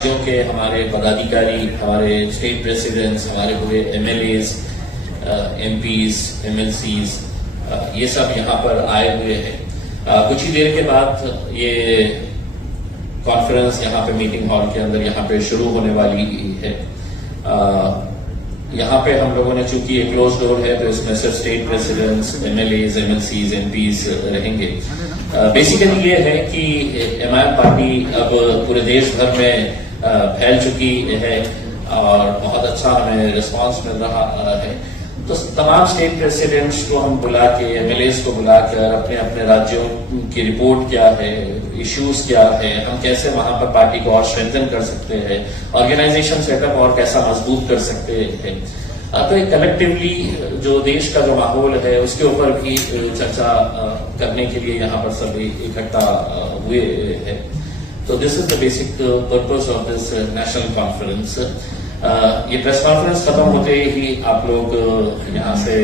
राज्यों के हमारे पदाधिकारी, हमारे स्टेट प्रेसिडेंट्स, हमारे पूरे एमएलएज, एमपीज, एमएलसीज, ये सब यहाँ पर आए हुए हैं। कुछ ही देर के बाद ये कॉन्फ्रेंस यहाँ पे मीटिंग हॉल के अंदर यहाँ पे शुरू होने वाली है। यहाँ पे हम लोगों ने, चूंकि ये क्लोज डोर है, तो इसमें सिर्फ state presidents, MLAs, MLCs, MPs रहेंगे। बेसिकली ये है कि एमआईएम पार्टी अब पूरे देश भर में फैल चुकी है और बहुत अच्छा हमें रिस्पांस मिल रहा है। तो तमाम स्टेट प्रेसिडेंट्स को हम बुला के, एमएलएज को बुलाकर अपने अपने राज्यों की रिपोर्ट क्या है, इश्यूज क्या है, हम कैसे वहां पर पार्टी को और स्ट्रेंथन कर सकते हैं, ऑर्गेनाइजेशन सेटअप और कैसा मजबूत कर सकते हैं। तो एक कलेक्टिवली जो देश का जो माहौल है उसके ऊपर भी चर्चा करने के लिए यहाँ पर सभी इकट्ठा हुए हैं। तो this is the basic purpose of this national conference. ये प्रेस कॉन्फ्रेंस खत्म होते ही आप लोग यहाँ से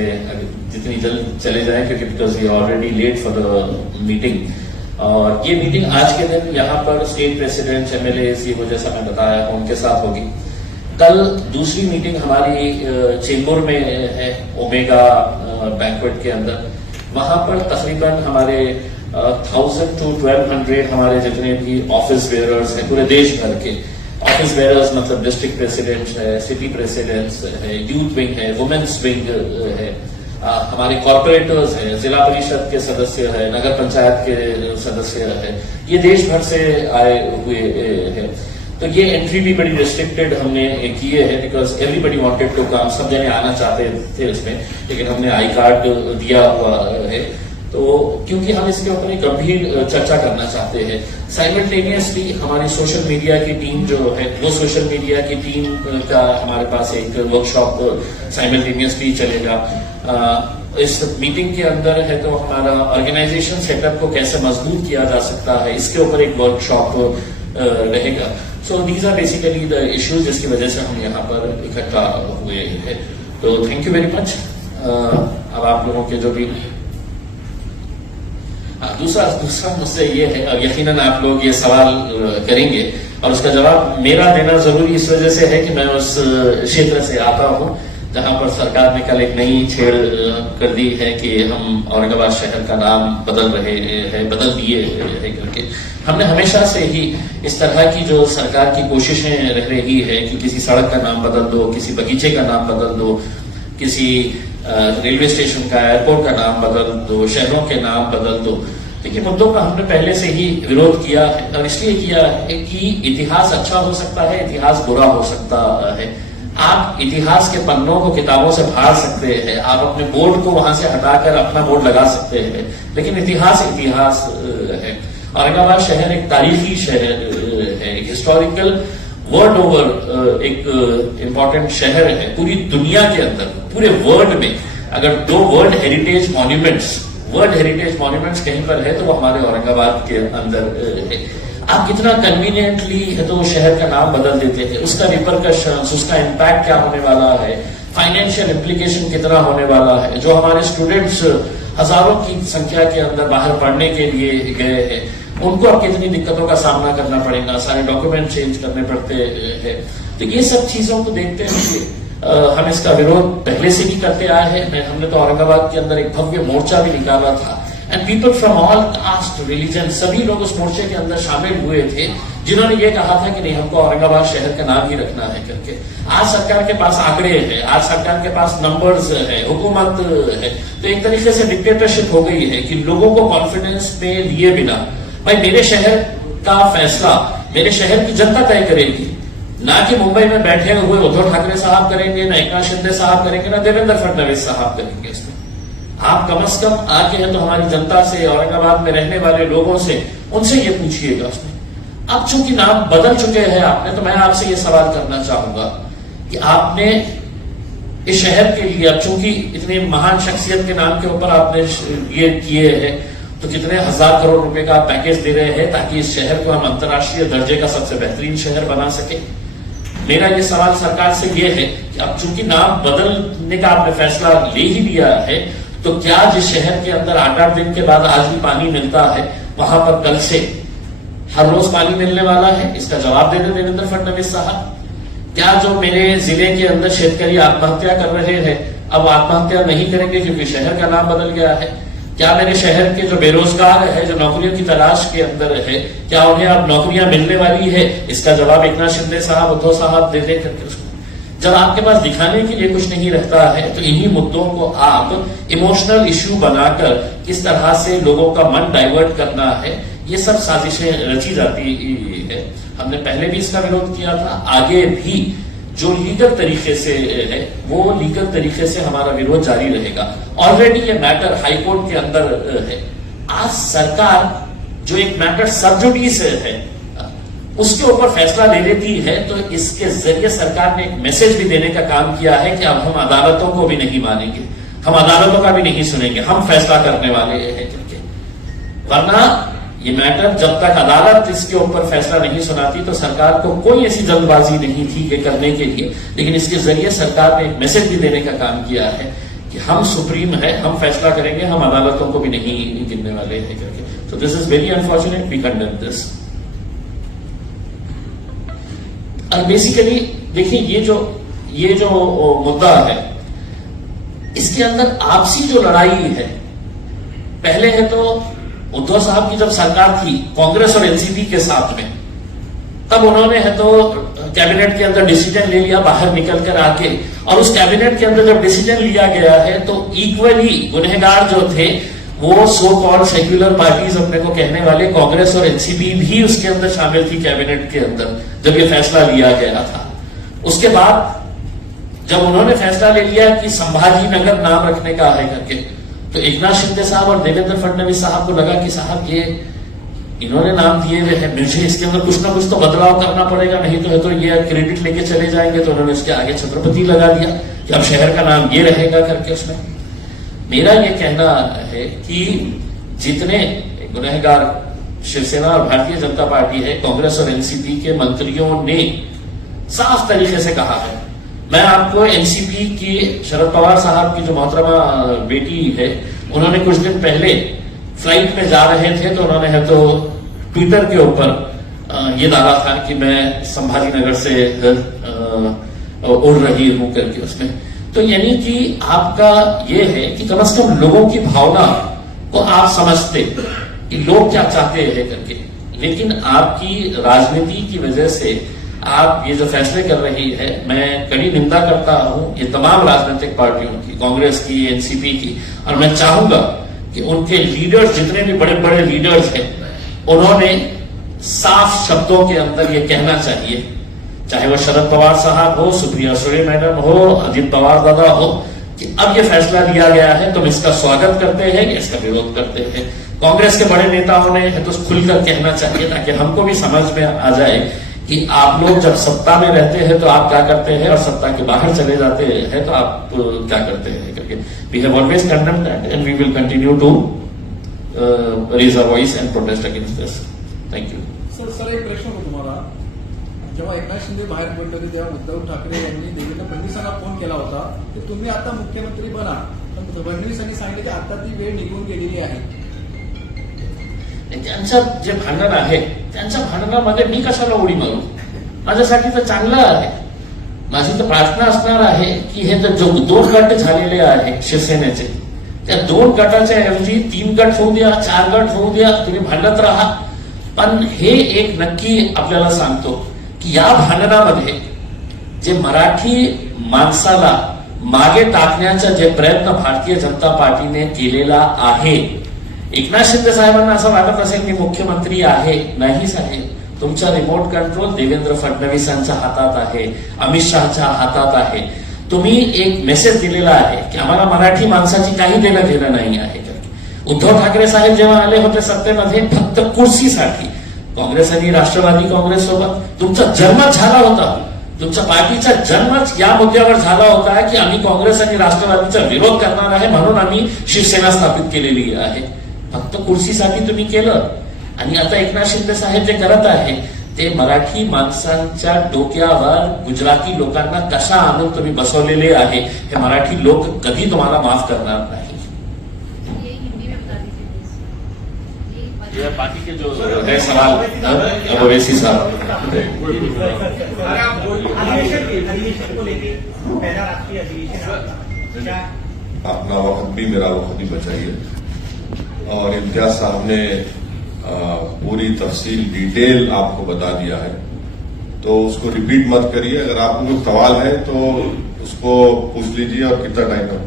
जितनी जल्द चले जाएं, क्योंकि because we already late for the meeting. और ये मीटिंग आज के दिन यहाँ पर स्टेट प्रेसिडेंट, एमएलएज, ये वो जैसा मैं बताया उनके साथ होगी। कल दूसरी मीटिंग हमारी चेंबूर में है, ओमेगा बैंक्वेट के अंदर। वहां पर तकरीबन हमारे 1000 to 1200 हमारे जितने भी ऑफिस बेयरर्स हैं पूरे देश भर के। ऑफिस बेयरर्स मतलब डिस्ट्रिक्ट प्रेसिडेंट्स है, सिटी प्रेसिडेंट्स है, यूथ विंग है, वुमेन्स विंग है, हमारे कॉर्पोरेटर्स है, जिला परिषद के सदस्य है, नगर पंचायत के सदस्य है, ये देश भर से आए हुए हैं। तो ये एंट्री भी बड़ी रिस्ट्रिक्टेड हमने किए है, because everybody wanted to come, सब जने आना चाहते थे उसमें, लेकिन हमने आई कार्ड दिया हुआ है। तो क्योंकि हम इसके ऊपर एक गंभीर चर्चा करना चाहते हैं। साइमल्टेनियसली हमारी सोशल मीडिया की टीम जो है, वो सोशल मीडिया की टीम का हमारे पास एक वर्कशॉप साइमल्टेनियसली चलेगा। इस मीटिंग के अंदर है तो हमारा ऑर्गेनाइजेशन सेटअप को कैसे मजबूत किया जा सकता है, इसके ऊपर एक वर्कशॉप रहेगा। So these are basically the issues जिसकी वजह से हम यहाँ पर इकट्ठा हुए हैं। तो थैंक यू वेरी मच। अब आप लोगों के जो भी दूसरा मुझसे ये है, अब यकीनन आप लोग ये सवाल करेंगे और उसका जवाब मेरा देना जरूरी इस वजह से है कि मैं उस क्षेत्र से आता हूं जहां पर सरकार ने कल एक नई छेड़ कर दी है कि हम औरंगाबाद शहर का नाम बदल दिए हैं करके। हमने हमेशा से ही इस तरह की जो सरकार की कोशिशें रह रही है कि किसी सड़क का नाम बदल दो, किसी बगीचे का नाम बदल दो, किसी रेलवे स्टेशन का, एयरपोर्ट का नाम बदल दो, शहरों के नाम बदल दो। देखिए, मुद्दों का हमने पहले से ही विरोध किया है और इसलिए किया है कि इतिहास अच्छा हो सकता है, इतिहास बुरा हो सकता है। आप इतिहास के पन्नों को किताबों से फाड़ सकते हैं, आप अपने बोर्ड को वहां से हटाकर अपना बोर्ड लगा सकते हैं, लेकिन इतिहास इतिहास है। औरंगाबाद शहर एक तारीखी शहर है, एक हिस्टोरिकल वर्ल्ड ओवर एक इम्पॉर्टेंट शहर है पूरी दुनिया के अंदर। पूरे वर्ल्ड में अगर 2 वर्ल्ड हेरिटेज मॉन्यूमेंट्स कहीं पर है तो वो हमारे औरंगाबाद के अंदर है। आप कितना कन्वीनियंटली है तो शहर का नाम बदल देते हैं, उसका रिपरकशंस, उसका इम्पैक्ट क्या होने वाला है, फाइनेंशियल इम्प्लीकेशन कितना होने वाला है। जो हमारे स्टूडेंट्स हजारों की संख्या के अंदर बाहर पढ़ने के लिए गए हैं, उनको अब कितनी दिक्कतों का सामना करना पड़ेगा, सारे डॉक्यूमेंट चेंज करने पड़ते हैं। तो ये सब चीजों को देखते हुए हम इसका विरोध पहले से भी करते आए हैं। हमने तो औरंगाबाद के अंदर एक भव्य मोर्चा भी निकाला था and people from all cast, religion, सभी लोग उस मोर्चे के अंदर शामिल हुए थे, जिन्होंने ये कहा था कि नहीं, हमको औरंगाबाद शहर का नाम ही रखना है करके। आज सरकार के पास आंकड़े हैं, आज सरकार के पास नंबर्स है, हुकूमत है, तो एक तरीके से डिक्टेटरशिप हो गई है कि लोगों को कॉन्फिडेंस में लिए बिना, भाई मेरे शहर का फैसला मेरे शहर की जनता तय करेगी, ना कि मुंबई में बैठे हुए उद्धव ठाकरे साहब करेंगे, ना एकनाथ शिंदे साहब करेंगे, ना देवेंद्र फडणवीस साहब करेंगे। इसमें आप कम से कम आके हैं तो हमारी जनता से, औरंगाबाद में रहने वाले लोगों से, उनसे ये पूछिएगा। उसमें अब चूंकि नाम बदल चुके हैं आपने, तो मैं आपसे ये सवाल करना चाहूंगा कि आपने इस शहर के लिए, अब चूंकि इतनी महान शख्सियत के नाम के ऊपर आपने ये किए हैं, तो कितने हजार करोड़ रुपए का पैकेज दे रहे हैं ताकि इस शहर को हम अंतर्राष्ट्रीय दर्जे का सबसे बेहतरीन शहर बना सके। मेरा ये सवाल सरकार से ये है कि अब चूंकि नाम बदलने का आपने फैसला ले ही लिया है, तो क्या जिस शहर के अंदर 8-8 दिन के बाद आज भी पानी मिलता है, वहां पर कल से हर रोज पानी मिलने वाला है? इसका जवाब दे दे देवेंद्र फडणवीस साहब। क्या जो मेरे जिले के अंदर शेतकरी आत्महत्या कर रहे हैं अब आत्महत्या नहीं करेंगे क्योंकि शहर का नाम बदल गया है? क्या मेरे शहर के जो बेरोजगार है, जो नौकरियों की तलाश के अंदर है, क्या उन्हें अब नौकरियां मिलने वाली है? इसका जवाब एकनाथ शिंदे साहब, उद्धव साहब दे दे करके उसको। जब आपके पास दिखाने के लिए कुछ नहीं रहता है तो इन्हीं मुद्दों को आप इमोशनल इश्यू बनाकर किस तरह से लोगों का मन डाइवर्ट करना है, ये सब साजिशें रची जाती है। हमने पहले भी इसका विरोध किया था, आगे भी जो लीगल तरीके से है वो लीगल तरीके से हमारा विरोध जारी रहेगा। ऑलरेडी ये मैटर हाईकोर्ट के अंदर है। आज सरकार जो एक मैटर सब जुडिस है उसके ऊपर फैसला ले लेती है तो इसके जरिए सरकार ने एक मैसेज भी देने का काम किया है कि अब हम अदालतों को भी नहीं मानेंगे, हम अदालतों का भी नहीं सुनेंगे, हम फैसला करने वाले हैं करके। वरना ये मैटर जब तक अदालत इसके ऊपर फैसला नहीं सुनाती तो सरकार को कोई ऐसी जल्दबाजी नहीं थी कि करने के लिए, लेकिन इसके जरिए सरकार ने एक मैसेज भी देने का काम किया है कि हम सुप्रीम है, हम फैसला करेंगे, हम अदालतों को भी नहीं गिनने वाले हैं करके। तो this is very unfortunate, we condemn this. और बेसिकली देखिए ये जो मुद्दा है इसके अंदर आपसी जो लड़ाई है, पहले है तो उद्धव साहब की जब सरकार थी कांग्रेस और एनसीपी के साथ में, तब उन्होंने है तो कैबिनेट के अंदर डिसीजन ले लिया बाहर निकल कर आके, और उस कैबिनेट के अंदर जब डिसीजन लिया गया है तो इक्वली गुनहगार जो थे वो सो कॉल्ड सेक्युलर पार्टीज अपने को कहने वाले कांग्रेस और एनसीपी भी उसके अंदर शामिल थी कैबिनेट के अंदर जब ये फैसला लिया गया था। उसके बाद जब उन्होंने फैसला ले लिया कि संभाजी नगर नाम रखने का है करके, तो एकनाथ शिंदे साहब और देवेंद्र फडणवीस साहब को लगा कि साहब ये इन्होंने नाम दिए हुए हैं, मुझे इसके अंदर कुछ ना कुछ तो बदलाव करना पड़ेगा, नहीं तो है तो ये क्रेडिट लेके चले जाएंगे। तो उन्होंने उसके आगे छत्रपति लगा दिया कि अब शहर का नाम ये रहेगा करके। उसमें मेरा ये कहना है कि जितने गुनहगार शिवसेना और भारतीय जनता पार्टी है, कांग्रेस और एनसीपी के मंत्रियों ने साफ तरीके से कहा है। मैं आपको एनसीपी की शरद पवार साहब की जो मोहतरमा बेटी है, उन्होंने कुछ दिन पहले फ्लाइट में जा रहे थे तो उन्होंने है तो ट्विटर के ऊपर ये डाला था कि मैं संभाजी नगर से उड़ रही हूं करके उसमें। तो यानी कि आपका ये है कि कम से कम लोगों की भावना को आप समझते कि लोग क्या चाहते हैं करके, लेकिन आपकी राजनीति की वजह से आप ये जो फैसले कर रही है, मैं कड़ी निंदा करता हूं ये तमाम राजनीतिक पार्टियों की, कांग्रेस की, एनसीपी की, और मैं चाहूंगा कि उनके लीडर्स जितने भी बड़े बड़े लीडर्स हैं उन्होंने साफ शब्दों के अंदर ये कहना चाहिए, चाहे वो शरद पवार साहब हो, सुप्रिया सुले मैडम हो, अजित पवार दादा हो, कि अब ये फैसला लिया गया है तो हम इसका स्वागत करते हैं या इसका विरोध करते हैं। कांग्रेस के बड़े नेताओं ने है तो खुलकर कहना चाहिए ताकि हमको भी समझ में आ जाए कि आप लोग जब सत्ता में रहते हैं तो आप क्या करते हैं और सत्ता के बाहर चले जाते हैं तो आप क्या करते हैं करके। We have always condemned that and we will continue to raise a voice and protest against this. Thank you. Sir एक प्रश्न होता तुम्हाला, जेव्हा एकनाथ शिंदे बाहेर पडले होते तेव्हा उद्धव ठाकरे यांनी देवेंद्र फडणवीसांना फोन केला होता की तुम्ही आता मुख्यमंत्री बना, पण फडणवीसांनी सांगितले की आता ती वेळ निघून गेलेली आहे। त्यांचं जे भांडण आहे त्यांच्या भांडणामध्ये मी कशाला उडी मारू, माझ्यासाठी तर चांगलं आहे। माझी तर प्रार्थना असणार आहे की हे तर जो 2 गट झालेले आहे शिवसेनेचे, त्या 2 गटाच्या ऐवजी 3 गट होऊ द्या, 4 गट होऊ द्या, तुम्ही भांडत राहा, पण हे एक नक्की आपल्याला सांगतो की या भांडणामध्ये जे मराठी माणसाला मागे टाकण्याचा जे प्रयत्न भारतीय जनता पार्टीने केलेला आहे, एकनाथ शिंदे साहेबांना असं वाटत असेल की मुख्यमंत्री आहे, नाही साहेब, तुमचा रिमोट कंट्रोल देवेंद्र फडणवीसांच्या हातात आहे, अमित शहाच्या हातात आहे। तुम्ही एक मेसेज दिलेला आहे की आम्हाला मराठी माणसाची काही देणं घेणं नाही आहे। उद्धव ठाकरे साहेब जेव्हा आले होते सत्तेमध्ये फक्त कुर्सीसाठी काँग्रेस आणि राष्ट्रवादी काँग्रेस सोबत तुमचा जन्मच झाला होता, तुमच्या पार्टीचा जन्मच या मुद्द्यावर झाला होता की आम्ही काँग्रेस आणि राष्ट्रवादीचा विरोध करणार आहे म्हणून आम्ही शिवसेना स्थापित केलेली आहे। फक्त कुर्सीसाठी तुम्ही केलं, आणि आता एकनाथ शिंदे साहेब जे करत आहे ते मराठी माणसांच्या डोक्यावर गुजराती लोकांना कशा आणून तुम्ही बसवलेले आहे हे मराठी लोक कधी तुम्हाला माफ करणार नाही। बाकी के जो है सवाल अब ओवैसी साहब। अधिवेशन को लेके पहला राष्ट्रीय अधिवेशन क्या अपना वक्त भी मेरा वक्त भी बचाइए। और इम्तियाज साहब ने पूरी तफसील डिटेल आपको बता दिया है, तो उसको रिपीट मत करिए। अगर आपको कोई सवाल है तो उसको पूछ लीजिए। और कितना टाइम है?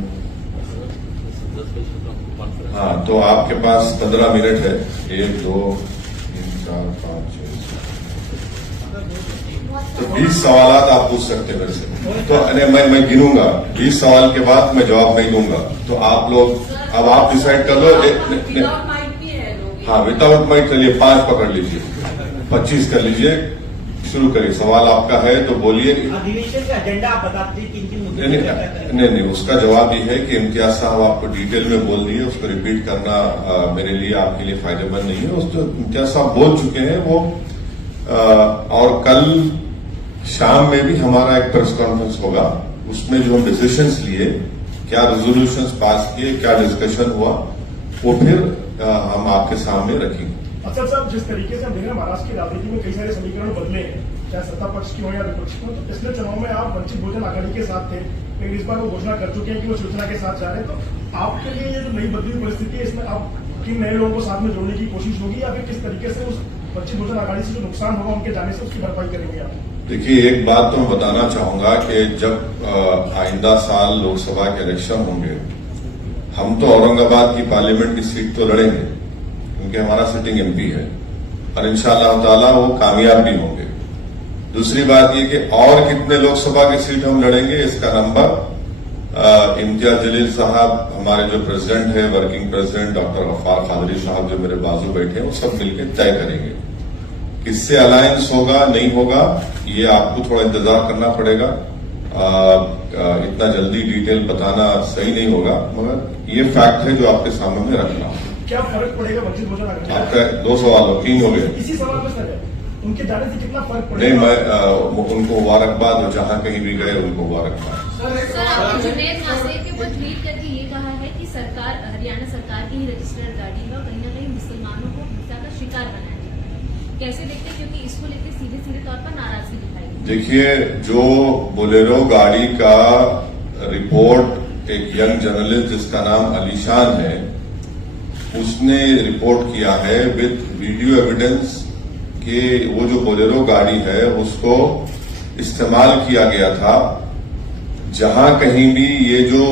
हाँ, तो आपके पास 15 मिनट है। 1 2 3 4 5 6 तो 20 सवाल आप पूछ सकते हैं मेरे से। तो मैं गिनूंगा, 20 सवाल के बाद मैं जवाब नहीं दूंगा। तो आप लोग अब आप डिसाइड कर लो। हाँ, विदाउट माइक चलिए 5 पकड़ लीजिए, 25 कर लीजिए। शुरू करिए, सवाल आपका है तो बोलिए। अधिवेशन का एजेंडा आप बताते हैं किन किन मुद्दों नहीं, उसका जवाब ये है कि इम्तियाज साहब आपको डिटेल में बोल दिए, उसको रिपीट करना मेरे लिए आपके लिए फायदेमंद नहीं है। उस तो इम्तियाज साहब बोल चुके हैं वो। और कल शाम में भी हमारा एक प्रेस कॉन्फ्रेंस होगा, उसमें जो हम डिसीजंस लिए, क्या रेजोल्यूशंस पास किए, क्या डिस्कशन हुआ, वो फिर हम आपके सामने रखेंगे। अफसर साहब, जिस तरीके से हम देख रहे हैं महाराष्ट्र की राजनीति में कई सारे समीकरण बदले हैं, चाहे सत्ता पक्ष की हो या विपक्ष की हो, तो पिछले चुनाव में आप वंचित बहुजन आघाड़ी के साथ थे, लेकिन इस बार वो घोषणा कर चुके हैं कि वो शिवसेना के साथ जा रहे हैं। तो आपके लिए ये जो नई बदली हुई परिस्थिति है, इसमें आप किन नए लोगों को साथ में जोड़ने की कोशिश होगी, या फिर किस तरीके से उस वंचित बहुजन आघाड़ी से जो नुकसान होगा उनके जाने से उसकी भरपाई करेंगे आप? देखिए, एक बात तो मैं बताना चाहूंगा कि जब आइंदा साल लोकसभा के इलेक्शन होंगे, हम तो औरंगाबाद की पार्लियामेंट की सीट तो लड़ेंगे, क्योंकि हमारा सिटिंग एमपी है, और इंशाअल्लाह ताला वो कामयाब भी होंगे। दूसरी बात ये कि और कितने लोकसभा की सीट हम लड़ेंगे, इसका नंबर इम्तियाज जलील साहब, हमारे जो प्रेसिडेंट है, working president doctor Gaffar Qadri साहब जो मेरे बाजू बैठे हैं, वो सब मिलकर तय करेंगे। किससे अलायंस होगा नहीं होगा, ये आपको थोड़ा इंतजार करना पड़ेगा। इतना जल्दी डिटेल बताना सही नहीं होगा, मगर ये फैक्ट है जो आपके सामने में रखना। क्या फर्क पड़ेगा वंचित बहुजन आघाड़ी? आपका 2 सवाल 3 हो गए। इसी सवाल में सर, उनके जाने से कितना फर्क नहीं, पड़ेगा? मैं उनको मुबारकबाद, और जहां कहीं भी गए उनको मुबारकबाद। सर, आपने जुनैद नासिर के वो ट्वीट करके ये कहा है कि सरकार, हरियाणा सरकार की ही रजिस्टर्ड गाड़ी है और कहीं न कहीं मुसलमानों को हिंसा का शिकार बनाया जाता है। कैसे देखते हैं, क्योंकि इसको लेकर सीधे तौर पर नाराजगी दिखाई गई। देखिए, जो बोलेरो गाड़ी का रिपोर्ट एक यंग जर्नलिस्ट जिसका नाम अलीशान है, उसने रिपोर्ट किया है विद वीडियो एविडेंस कि वो जो बोलेरो गाड़ी है उसको इस्तेमाल किया गया था। जहां कहीं भी ये जो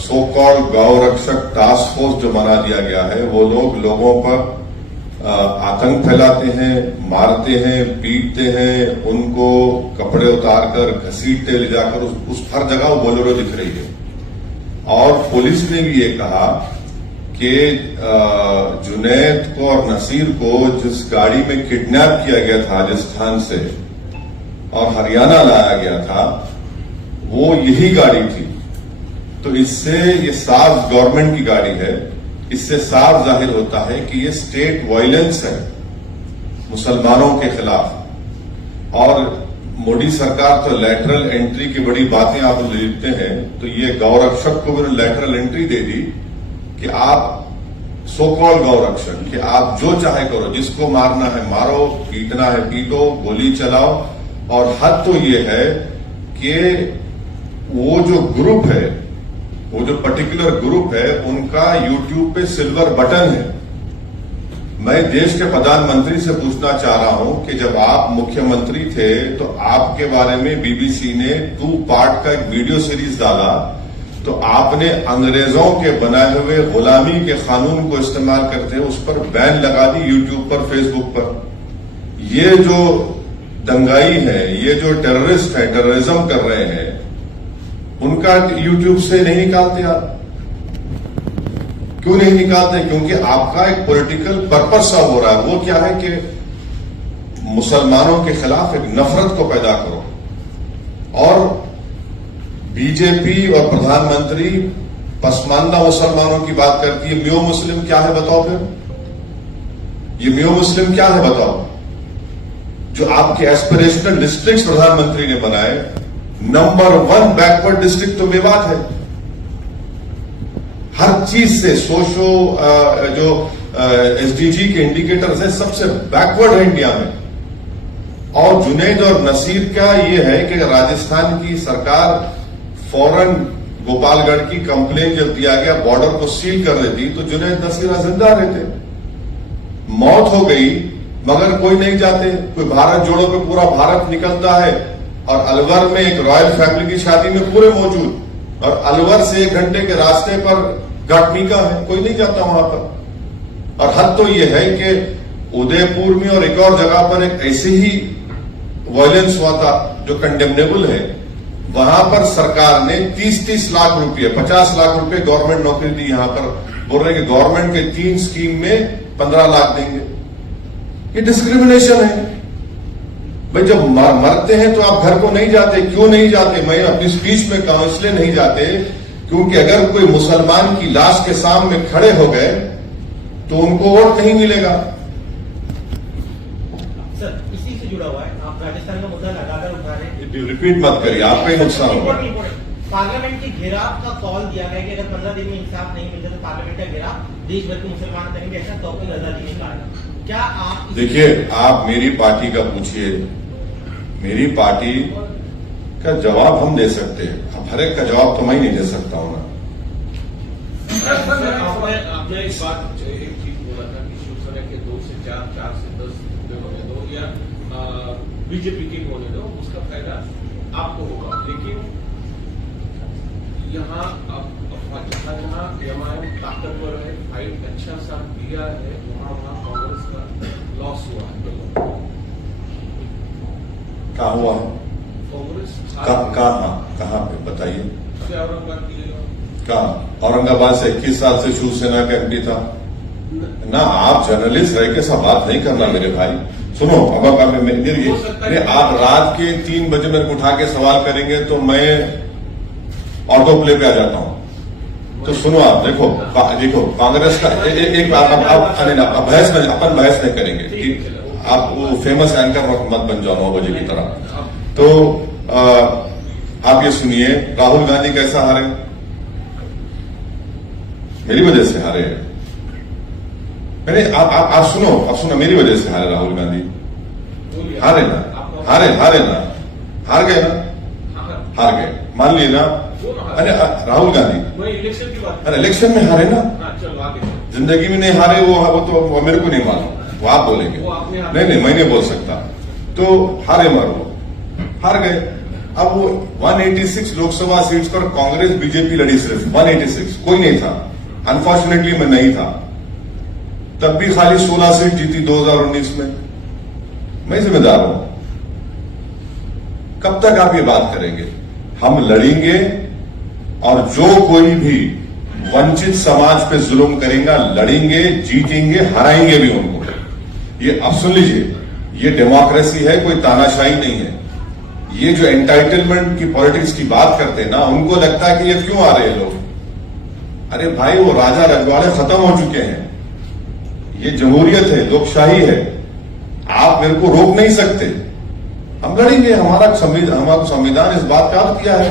सो कॉल्ड गौ रक्षक टास्क फोर्स जो बना दिया गया है, वो लोगों पर आतंक फैलाते हैं, मारते हैं, पीटते हैं, उनको कपड़े उतारकर घसीटते ले जाकर उस हर जगह वो बोलेरो दिख रही है। और पुलिस ने भी ये कहा कि जुनैद को और नसीर को जिस गाड़ी में किडनैप किया गया था राजस्थान से और हरियाणा लाया गया था, वो यही गाड़ी थी। तो इससे ये साफ गवर्नमेंट की गाड़ी है, इससे साफ जाहिर होता है कि ये स्टेट वायलेंस है मुसलमानों के खिलाफ। और मोदी सरकार तो लैटरल एंट्री की बड़ी बातें आप लिखते हैं, तो ये गौरक्षक को भी लैटरल एंट्री दे दी कि आप सो कॉल्ड गौरक्षक, कि आप जो चाहे करो, जिसको मारना है मारो, पीटना है पीटो, गोली चलाओ। और हद तो ये है कि वो जो ग्रुप है, वो जो पर्टिकुलर ग्रुप है, उनका यूट्यूब पे सिल्वर बटन है। मैं देश के प्रधानमंत्री से पूछना चाह रहा हूं कि जब आप मुख्यमंत्री थे तो आपके बारे में बीबीसी ने 2 पार्ट का एक वीडियो सीरीज डाला, तो आपने अंग्रेजों के बनाए हुए गुलामी के कानून को इस्तेमाल करते उस पर बैन लगा दी यूट्यूब पर, फेसबुक पर। ये जो दंगाई है, ये जो टेररिस्ट है, टेररिज्म कर रहे हैं, उनका यूट्यूब से नहीं निकालते आप? क्यों नहीं निकालते? क्योंकि आपका एक पॉलिटिकल पर्पस सर्व हो रहा है। वो क्या है कि मुसलमानों के खिलाफ एक नफरत को पैदा करो। और बीजेपी और प्रधानमंत्री पसमानदा मुसलमानों की बात करती है। म्यो मुस्लिम क्या है बताओ? फिर ये म्यो मुस्लिम क्या है बताओ? जो आपके एस्पिरेशनल डिस्ट्रिक्ट प्रधानमंत्री ने बनाए, नंबर 1 बैकवर्ड डिस्ट्रिक्ट तो मेवात है। हर चीज से जो एसडीजी के इंडिकेटर्स है सबसे बैकवर्ड है इंडिया में। और जुनैद और नसीर का ये है कि राजस्थान की सरकार फौरन गोपालगढ़ की कंप्लेन जब दिया गया बॉर्डर को सील कर देती तो जुनैद नसीर जिंदा रहते। मौत हो गई मगर कोई नहीं जाते। कोई भारत जोड़ो पे पूरा भारत निकलता है और अलवर में एक रॉयल फैमिली की शादी में पूरे मौजूद, और अलवर से 1 घंटे के रास्ते पर घाटनिका है, कोई नहीं जाता वहां पर। और हद तो यह है कि उदयपुर में और एक और जगह पर एक ऐसे ही वायलेंस हुआ था जो कंडेमनेबल है। वहां पर सरकार ने 30-30 लाख रुपए 50 लाख रुपए गवर्नमेंट नौकरी दी। यहां पर बोल रहे हैं कि गवर्नमेंट के 3 स्कीम में 15 लाख देंगे। ये डिस्क्रिमिनेशन है भाई। जब मरते हैं तो आप घर को नहीं जाते, क्यों नहीं जाते? मैं अपनी स्पीच में कहूं इसलिए नहीं जाते क्योंकि अगर कोई मुसलमान की लाश के सामने खड़े हो गए तो उनको वोट नहीं मिलेगा। सर इसी से जुड़ा हुआ है, आप राजस्थान का मुद्दा लगातार उठा रहे हैं। रिपीट मत करिए, आपका ही नुकसान होगा। पार्लियामेंट के घेराव का कॉल दिया गया कि अगर 15 दिन में इंसाफ नहीं मिलता तो पार्लियामेंट का घेराव देश भर के मुसलमान करेंगे, ऐसा तौकीर अदा दी है। क्या आप देखिए, आप मेरी पार्टी का पूछिए, मेरी पार्टी का जवाब हम दे सकते हैं। अब हर एक का जवाब तो मैं नहीं दे सकता हूं ना। आपने एक बात एक चीज बोला था कि शिवसेना के 2 से 4, 4 से 10 होने दो या बीजेपी के होने दो, उसका फायदा आपको होगा। लेकिन यहाँ जहाँ एमआईएम ताकतवर है, फाइट अच्छा सा दिया है, वहाँ कांग्रेस का लॉस हुआ है। कहाँ हुआ? कांग्रेस कहाँ पे बताइए? औरंगाबाद की कहाँ? औरंगाबाद से 21 साल से शिवसेना का एमपी था ना। आप जर्नलिस्ट रह के सब बात नहीं करना मेरे भाई। सुनो, अब आप रात के 3 बजे मेरे को उठा के सवाल करेंगे तो मैं ऑटो प्ले पे आ जाता हूं। तो सुनो, आप देखो कांग्रेस का एक बात अपन बहस नहीं करेंगे कि आप वो फेमस एंकर मत बन जाओ 9 बजे की तरह। तो आप ये सुनिए, राहुल गांधी कैसा हारे? मेरी वजह से हारे। मैंने आप सुनो, मेरी वजह से हारे राहुल गांधी। हारे ना, हार गए ना, हार गए मान लिए ना। अरे राहुल गांधी इलेक्शन की बात, अरे इलेक्शन में हारे ना, चलो आगे। जिंदगी में नहीं हारे वो तो मेरे को नहीं मालूम, वो आप बोलेंगे। नहीं मैं नहीं बोल सकता। तो हारे मारो, हार गए। अब वो 186 लोकसभा सीट्स पर कांग्रेस बीजेपी लड़ी, सिर्फ 186, कोई नहीं था। अनफॉर्चुनेटली मैं नहीं था। तब भी खाली 16 सीट जीती 2019 में। मैं जिम्मेदार हूं। कब तक आप ये बात करेंगे? हम लड़ेंगे और जो कोई भी वंचित समाज पे जुल्म करेगा लड़ेंगे, जीतेंगे, हराएंगे भी उनको। ये अब सुन लीजिए, ये डेमोक्रेसी है, कोई तानाशाही नहीं है। ये जो एंटाइटलमेंट की पॉलिटिक्स की बात करते हैं ना, उनको लगता है कि ये क्यों आ रहे हैं लोग। अरे भाई, वो राजा रजवाड़े खत्म हो चुके हैं। ये जमहूरियत है, लोकशाही है। आप मेरे को रोक नहीं सकते। हम लड़ेंगे। हमारा संविधान इस बात का अर्थ किया है।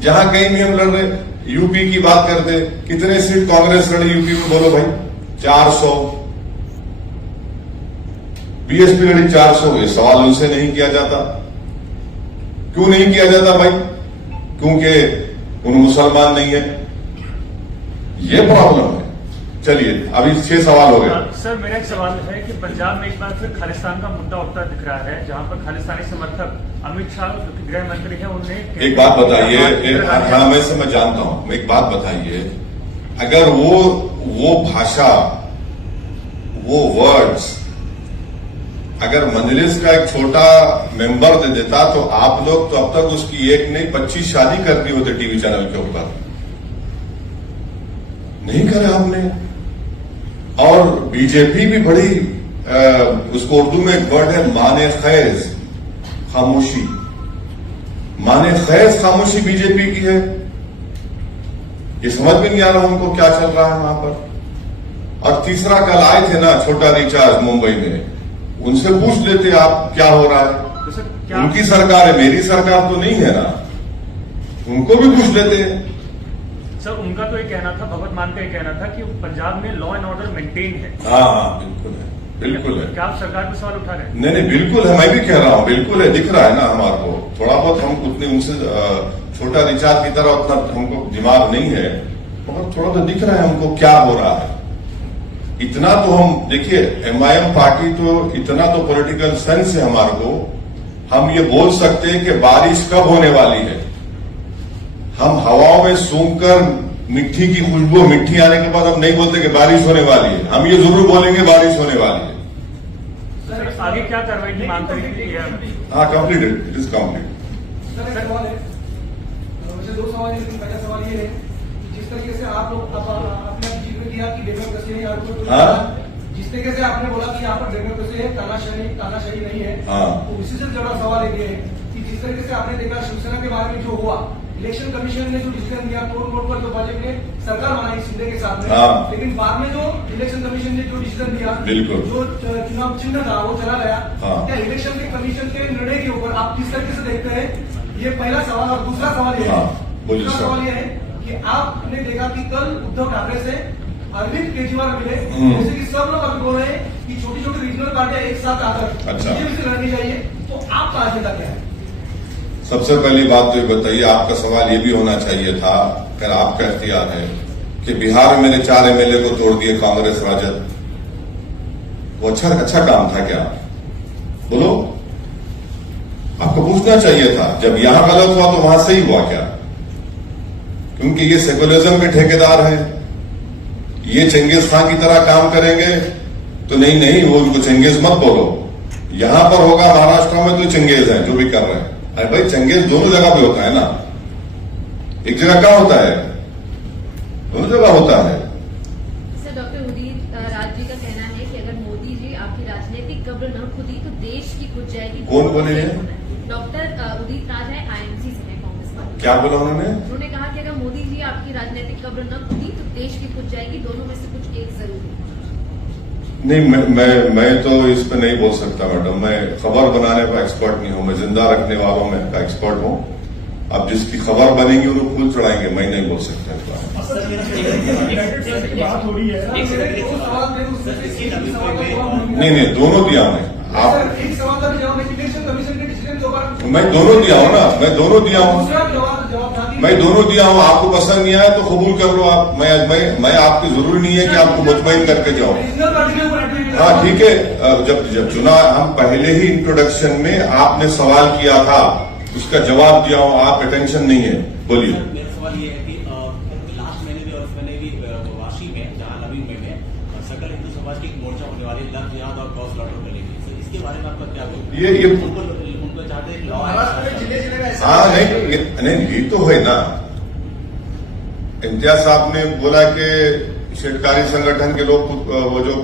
जहां कहीं भी हम लड़ रहे, यूपी की बात करते, कितने सीट कांग्रेस लड़ी यूपी में? बोलो भाई, 400। बीएसपी लड़ी 400। ये सवाल उनसे नहीं किया जाता। क्यों नहीं किया जाता भाई? क्योंकि उन मुसलमान नहीं है। ये प्रॉब्लम है। चलिए, अभी 6 सवाल हो गए। सर, मेरा एक सवाल है कि पंजाब में एक बार फिर खालिस्तान का मुद्दा उठता दिख रहा है, जहां पर खालिस्तानी समर्थक अमित शाह जो कि गृह मंत्री हैं, उन्हें एक बात बताइए। हाँ, मैं जानता हूं। एक बात बताइए, अगर वो भाषा, वो वर्ड्स अगर मजलिस का एक छोटा मेंबर दे देता तो आप लोग तो अब तक उसकी एक नहीं 25 शादी कर दी होते टीवी चैनल के ऊपर। नहीं करे आपने। और बीजेपी भी बड़ी उसको उर्दू में एक वर्ड है माने खैज, खामोशी। माने खैज खामोशी बीजेपी की है। ये समझ में नहीं आ रहा उनको क्या चल रहा है वहां पर। और तीसरा, कल आए थे ना छोटा रिचार्ज मुंबई में, उनसे पूछ लेते आप क्या हो रहा है। उनकी सरकार है, मेरी सरकार तो नहीं है ना। उनको भी पूछ लेते हैं। सर उनका तो ये कहना था, भगवत मान का ये कहना था कि पंजाब में लॉ एंड ऑर्डर मेंटेन है। हाँ बिल्कुल है, बिल्कुल है। क्या आप सरकार पर सवाल उठा रहे हैं? नहीं बिल्कुल है, मैं भी कह रहा हूँ बिल्कुल है, दिख रहा है ना हमारे को। थोड़ा बहुत हम उतने उनसे छोटा रिचार्ज की तरह उतना हमको दिमाग नहीं है, मगर थोड़ा तो दिख रहा है हमको क्या हो रहा है। इतना तो हम देखिए, एमआईएम पार्टी तो इतना तो पॉलिटिकल सेंस है हमारे को, हम ये बोल सकते हैं कि बारिश कब होने वाली है। हम हवाओं में सूंघकर मिट्टी की खुशबू, मिट्टी आने के बाद हम नहीं बोलते कि बारिश होने वाली है, हम ये जरूर बोलेंगे बारिश होने वाली है। सर आगे क्या कार्रवाई की मांग करेंगे? हाँ completed, it is complete. Sir एक सवाल है, मुझे दो सवाल है, लेकिन पहला सवाल ये है कि जिस तरीके से आप लोग अपने जिक्र किया कि डेमोक्रेसी नहीं, आपको जिस तरीके से आपने बोला कि यहाँ पर डेमोक्रेसी है, तानाशाही नहीं है, तो उसी से जुड़ा सवाल ये है कि जिस तरीके से आपने देखा शिवसेना के बारे में जो हुआ, इलेक्शन कमीशन ने जो डिसीजन दिया तोड़ मोड़ पर, तो भाजपा ने सरकार बनाई शिंदे के साथ में, लेकिन बाद में जो इलेक्शन कमीशन ने जो डिसीजन दिया, जो चुनाव चिन्ह था वो चला गया। क्या इलेक्शन के कमीशन के निर्णय के ऊपर आप किस तरीके से देखते हैं? ये पहला सवाल। और दूसरा सवाल ये है, दूसरा सवाल ये है कि आपने देखा कि कल उद्धव ठाकरे से अरविंद केजरीवाल मिले, जैसे कि सब लोग अभी बोल रहे हैं कि छोटी छोटी रीजनल पार्टियां एक साथ आकर बीजेपी से लड़नी चाहिए, तो आपका एजेंडा क्या है? सबसे पहली बात तो ये बताइए, आपका सवाल ये भी होना चाहिए था, अगर आपका इख्तियार है, कि बिहार में मेरे 4 एमएलए को तोड़ दिए कांग्रेस राजद, वो अच्छा काम था क्या? बोलो, आपको पूछना चाहिए था। जब यहां गलत हुआ तो वहां सही हुआ क्या? क्योंकि ये सेकुलरिज्म के ठेकेदार हैं, ये चंगेज खान की तरह काम करेंगे तो नहीं, वो उनको चंगेज मत बोलो। यहां पर होगा महाराष्ट्र में तो चंगेज है जो भी कर रहे हैं। अरे भाई, चंगेज दोनों जगह पे होता है ना, एक जगह क्या होता है, दोनों जगह होता है। सर डॉक्टर उदित राज जी का कहना है कि अगर मोदी जी आपकी राजनीतिक कब्र न खुदी तो देश की खुद जाएगी। कौन बोले हैं? डॉक्टर उदित राज है, आईएमसी से है, कांग्रेस पार्टी। क्या बोला उन्होंने? उन्होंने कहा कि अगर मोदी जी आपकी राजनीतिक कब्र न खुदी तो देश की खुद जाएगी, दोनों में से कुछ एक जरूर है। नहीं, मैं तो इस पे नहीं बोल सकता मैडम, मैं खबर बनाने का एक्सपर्ट नहीं हूं, मैं जिंदा रखने वालों में का एक्सपर्ट हूं। अब जिसकी खबर बनेगी उन्हें फूल चढ़ाएंगे, मैं नहीं बोल सकता इस बारे में। बात हो रही है, नहीं, दोनों दिया मैं, एक सवाल का जवाब इलेक्शन कमीशन के डिसीजन के ऊपर मैं दोनों दिया हूं ना, मैं दोनों दिया हूं, आपको पसंद नहीं आया तो कबूल कर लो आप। मैं आपकी जरूरी नहीं है कि आपको मुतमईन करके जाओ। हाँ ठीक है, जब चुना, हम पहले ही इंट्रोडक्शन में आपने सवाल किया था, उसका जवाब दिया हूं, आप अटेंशन नहीं है, बोलिए। मेरा सवाल ये है कि लास्ट महीने भी और इस महीने भी वाशी में, जहां नवी मुंबई में सकल हिंदू समाज की एक मोर्चा होने वाली, लव जिहाद और गौ स्लॉटर को लेकर, सर इसके बारे में आपका क्या? ये उनको चाहते हैं लॉ। हाँ नहीं, ये तो है ना। इम्तियाज साहब ने बोला कि शेतकारी संगठन के लोग वो जो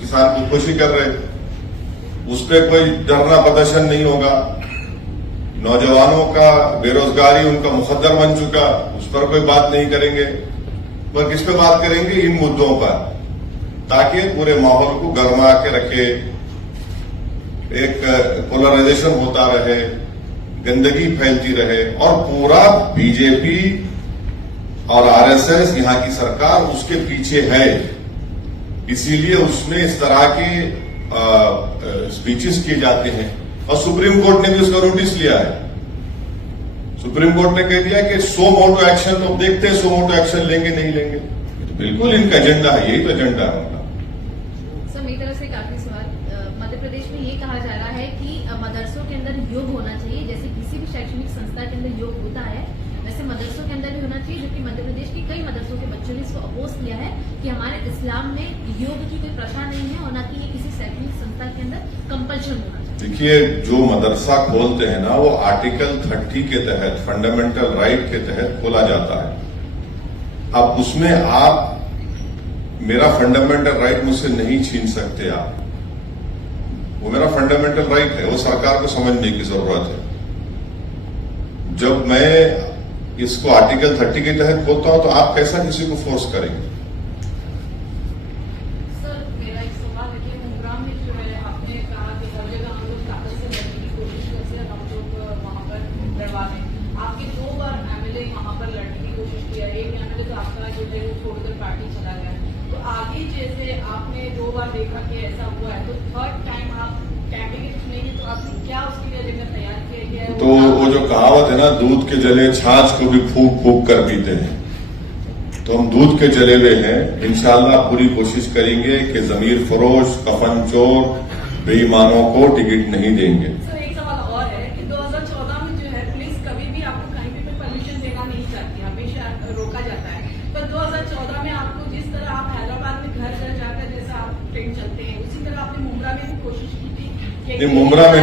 किसान खुदकुशी कर रहे, उस पर कोई धरना प्रदर्शन नहीं होगा। नौजवानों का बेरोजगारी उनका मुकद्दर बन चुका, उस पर कोई बात नहीं करेंगे। पर किस पे बात करेंगे? इन मुद्दों पर, ताकि पूरे माहौल को गर्मा के रखे, एक पोलराइजेशन होता रहे, गंदगी फैलती रहे, और पूरा बीजेपी और आरएसएस, यहां की सरकार उसके पीछे है। इसीलिए उसमें इस तरह के स्पीचेस किए जाते हैं, और सुप्रीम कोर्ट ने भी उसका नोटिस लिया है। सुप्रीम कोर्ट ने कह दिया कि सो मोटो एक्शन, तो देखते हैं सो मोटो एक्शन लेंगे नहीं लेंगे। तो बिल्कुल इनका एजेंडा है, यही तो एजेंडा है उनका। सर मेरी तरफ से एक आखिरी सवाल, मध्य प्रदेश में ये कहा जा रहा है कि मदरसों के अंदर योग होना चाहिए, जैसे किसी भी शैक्षणिक संस्था के अंदर योग होता है, वैसे मदरसों के अंदर भी होना चाहिए, जबकि मध्य प्रदेश के कई मदरसों के बच्चों ने इसको अपोज किया है कि हमारे इस्लाम में योग की कोई प्रथा नहीं है, और न कि ये किसी शैक्षणिक संस्था के अंदर कंपल्शन होना चाहिए। देखिए, जो मदरसा खोलते हैं ना, वो आर्टिकल 30 के तहत, फंडामेंटल राइट के तहत खोला जाता है। अब उसमें आप मेरा फंडामेंटल राइट मुझसे नहीं छीन सकते आप, वो मेरा फंडामेंटल राइट है, वो सरकार को समझने की जरूरत है। जब मैं इसको आर्टिकल 30 के तहत खोलता हूं तो आप कैसा किसी को फोर्स करेंगे? सर मेरा एक सवाल है कि मुंद्राम में जो है आपने कहा कि हर जगह हम लोग ताकत से लड़ने की कोशिश करते हैं, हम लोग वहां पर लड़वा लें। आपके 2 बार एमएलए वहां पर लड़ने की कोशिश की दिया, एक एमएलए तो आपका जो है वो छोड़कर पार्टी चला गया। तो आगे जैसे आपने 2 बार देखा कि ऐसा हुआ है, तो थर्ड टाइम आप कैंडिडेट चुनेंगे, तो आपने क्या उसके लिए एजेंडा तैयार किया गया है? तो वो जो कहावत है ना, दूध के जले छाछ को भी फूक फूक कर पीते हैं, तो हम दूध के जले हुए हैं। इंशाल्लाह पूरी कोशिश करेंगे कि जमीर फरोश, कफन चोर, बेईमानों को टिकट नहीं देंगे। सर एक सवाल और है कि 2014 में जो है पुलिस कभी भी आपको कहीं भी परमिशन देना नहीं चाहती, हमेशा रोका जाता है। पर 2014 में आपको जिस तरह आप हैदराबाद में घर घर जाकर जैसा आप ट्रेन चलते हैं, उसी तरह आपने मुमरा में भी कोशिश की थी। नहीं, मुमरा में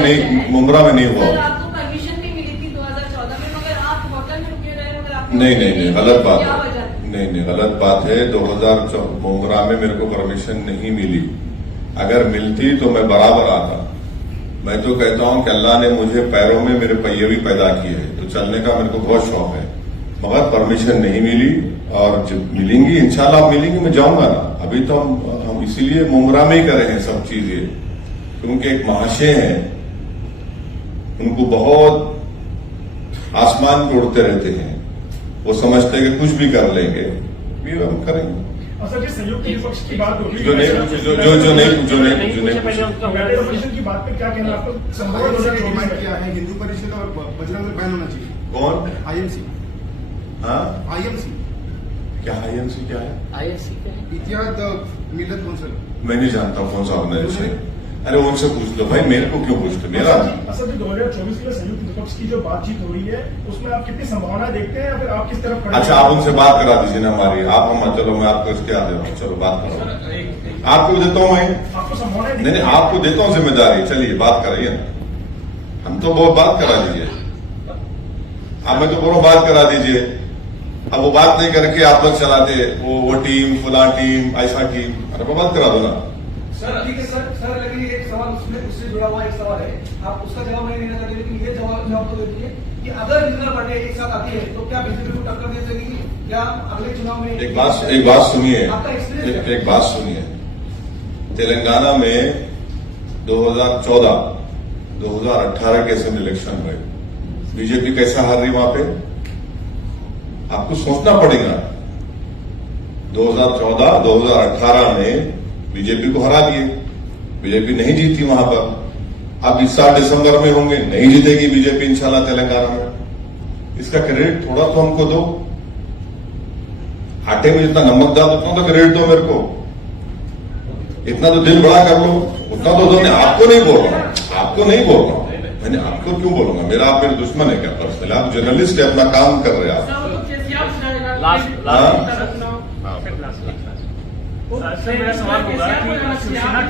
नहीं हुआ। सर आपको परमिशन भी मिली थी 2014 में, मगर आप होटल में रुके रहे, मगर आप नहीं, गलत बात क्या है। वजह? नहीं, गलत बात है। 2014 मुमरा में मेरे को परमिशन नहीं मिली। अगर मिलती तो मैं बराबर आता। मैं तो कहता हूं कि अल्लाह ने मुझे पैरों में मेरे पहिए भी पैदा किए हैं, तो चलने का मेरे को बहुत शौक है, मगर परमिशन नहीं मिली। और जब मिलेंगी इंशाल्लाह मिलेंगी, मैं जाऊंगा ना। अभी तो हम इसीलिए मुमरा में ही करे हैं सब चीजें, क्योंकि एक महाशय हैं, उनको बहुत आसमान पे उड़ते रहते हैं, वो समझते हैं कि कुछ भी कर लेंगे, ये हम करेंगे। सर जी, संयुक्त विपक्ष की बात होगी, जो नहीं की बात पे क्या कहना आपको? संभव क्या है, हिंदू परिषद और बजरंग दल बैन होना चाहिए। कौन? आईएमसी। हाँ, आईएमसी क्या आईएमसी क्या है? इतिहाद मिलत कौंसिल। मैं नहीं जानता कौन सा ऑर्गेनाइजेशन है। अरे उनसे पूछ लो भाई, मेरे को क्यों पूछते? मेरा असल में 2024 के लिए संयुक्त विपक्ष की जो बातचीत हो रही है, उसमें आप कितनी संभावना देखते हैं, या फिर आप किस तरफ खड़े हैं? अच्छा, आप उनसे बात करा दीजिए ना हमारी। आप हम चलो, मैं आपको इसके आ दे रहा हूँ, चलो बात करो। आपको देता हूँ मैं, आपको संभावना नहीं, आपको देता हूँ जिम्मेदारी। चलिए बात कराइए ना, हम तो बहुत बात करा दीजिए। आप मैं तो बोलो बात करा दीजिए। अब वो बात नहीं करके आप लोग चलाते, वो टीम, फुला टीम, ऐसा टीम। अरे वो बात करा दो ना। सर ठीक है सर, लेकिन एक सवाल उससे जुड़ा हुआ एक सवाल है, आप उसका जवाब नहीं देना चाहते, लेकिन ये जवाब तो दीजिए कि अगर रीजनल पार्टी एक साथ आती है तो क्या बीजेपी को टक्कर दे सकेगी? क्या अगले चुनाव में? एक बात सुनिए, एक बात सुनिए। तेलंगाना में 2014, 2018 के असेंबली इलेक्शन हुए, बीजेपी कैसा हार रही वहां पे? आपको सोचना पड़ेगा। 2014, 2018 में बीजेपी को हरा दिए, बीजेपी नहीं जीती वहां पर। अब इस साल दिसंबर में होंगे, नहीं जीतेगी बीजेपी इंशाल्लाह तेलंगाना में। इसका क्रेडिट थोड़ा तो हमको दो। आटे में जितना नमक डाल उतना तो क्रेडिट दो मेरे को, इतना तो दिल बड़ा कर लो, उतना तो दो। आपको नहीं बोल रहा, आपको नहीं बोल रहा, मैंने आपको क्यों बोलूंगा? मेरा आप मेरे दुश्मन है क्या पर्सनल? आप जर्नलिस्ट है, अपना काम कर रहे हैं आप। सर मेरा सवाल होगा कि शिवसेना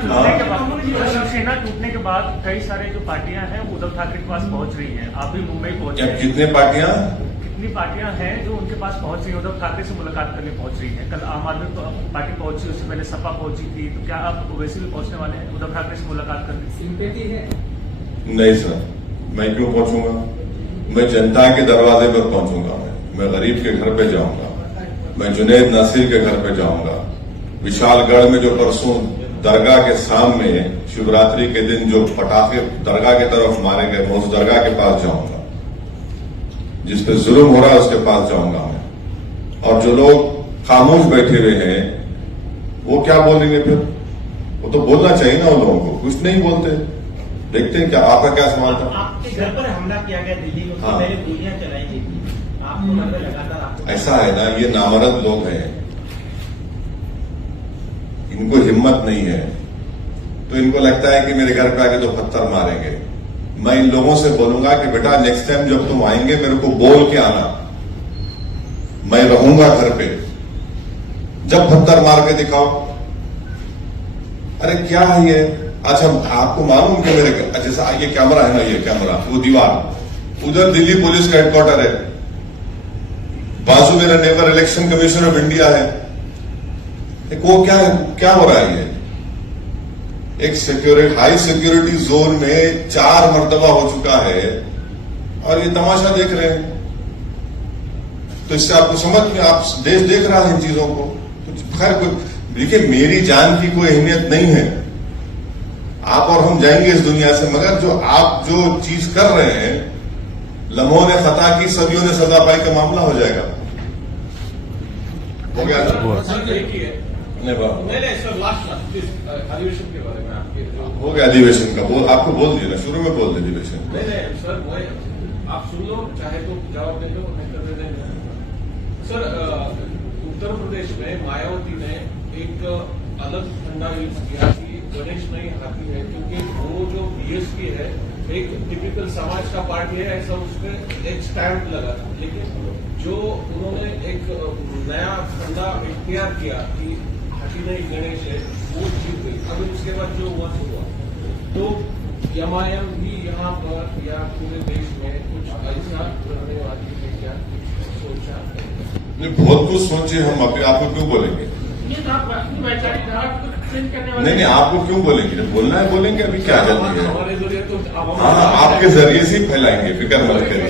टूटने के बाद कई सारे जो पार्टियां हैं वो उद्धव ठाकरे के पास पहुंच रही हैं, आप भी मुंबई पहुंचे। कितनी पार्टियां हैं जो उनके पास पहुंच रही है, उद्धव ठाकरे से मुलाकात करने पहुंच रही है? कल आम आदमी पार्टी पहुंची, उससे पहले सपा पहुंची थी, तो क्या आप वैसे भी पहुंचने वाले हैं उद्धव ठाकरे से मुलाकात करने? सिंपैथी है? नहीं सर, मैं क्यों पहुंचूंगा? मैं जनता के दरवाजे पर पहुंचूंगा। मैं गरीब के घर पे जाऊंगा, मैं जुनैद नासिर के घर पे जाऊंगा। विशालगढ़ में जो परसों दरगाह के सामने शिवरात्रि के दिन जो पटाखे दरगाह की तरफ मारे गए, मैं उस दरगाह के पास जाऊंगा। जिस पे जुल्म हो रहा है उसके पास जाऊंगा मैं। और जो लोग खामोश बैठे हुए हैं वो क्या बोलेंगे फिर? वो तो बोलना चाहिए ना उन लोगों को, कुछ नहीं बोलते। देखते हैं क्या आपका क्या सवाल था? आपके घर पर हमला किया गया दिल्ली में, उससे पहले गोलियां चलाई गई थी, आपको लगातार ऐसा है ना, ये नामर्द लोग हैं, इनको हिम्मत नहीं है, तो इनको लगता है कि मेरे घर पे आके तो पत्थर मारेंगे। मैं इन लोगों से बोलूंगा कि बेटा नेक्स्ट टाइम जब तुम आएंगे मेरे को बोल के आना, मैं रहूंगा घर पे, जब पत्थर मार के दिखाओ। अरे क्या है ये? अच्छा, आपको मालूम कि मेरे जैसा ये कैमरा है ना, ये कैमरा, वो दीवार, उधर दिल्ली पुलिस का हेडक्वार्टर है, बाजू मेरा neighbour election commission of India है। वो क्या हो रहा है? ये एक हाई सिक्योरिटी जोन में 4 मर्तबा हो चुका है और ये तमाशा देख रहे हैं। तो इससे आपको समझ में, आप देश देख रहा है इन चीजों को। तो खैर, देखिए मेरी जान की कोई अहमियत नहीं है, आप और हम जाएंगे इस दुनिया से, मगर जो आप जो चीज कर रहे हैं, लम्हों ने खता की सदियों ने सजा पाई का मामला हो जाएगा। हो गया ना? सर एक ही है नहीं बाबा, नहीं सर लास्ट प्लीज अधिवेशन के बारे में आपके हो गया अधिवेशन का बोल, आपको बोल दिया ना, शुरू में बोल दे अधिवेशन। नहीं सर वो आप सुन लो, चाहे तो जवाब दे दो, नहीं कर देंगे। सर उत्तर प्रदेश में मायावती ने एक अलग फंडा यूज किया कि गणेश नहीं हाथी है, क्योंकि वो जो बीएसपी है एक टिपिकल समाज का पार्टी है, ऐसा उसमें एक स्टैंप लगा था। लेकिन जो उन्होंने एक नया फंडा इख्तियार किया कि हाथी नहीं गणेश है, वो जीत गई। अभी उसके बाद जो हुआ सो हुआ। तो एमआईएम भी यहाँ पर या पूरे देश में कुछ ऐसा करने वाली है क्या सोचा? नहीं, बहुत कुछ सोचे हम, अभी आपको क्यों बोलेंगे? ये तो आप अपनी वैचारिक धारा को प्रिंट करने वाले नहीं, आपको क्यों बोलेंगे? बोलना है बोलेंगे, अभी क्या जल्दी है? हमारे जरिए तो हाँ, आपके जरिए से ही फैलाएंगे, फिक्र मत करिए।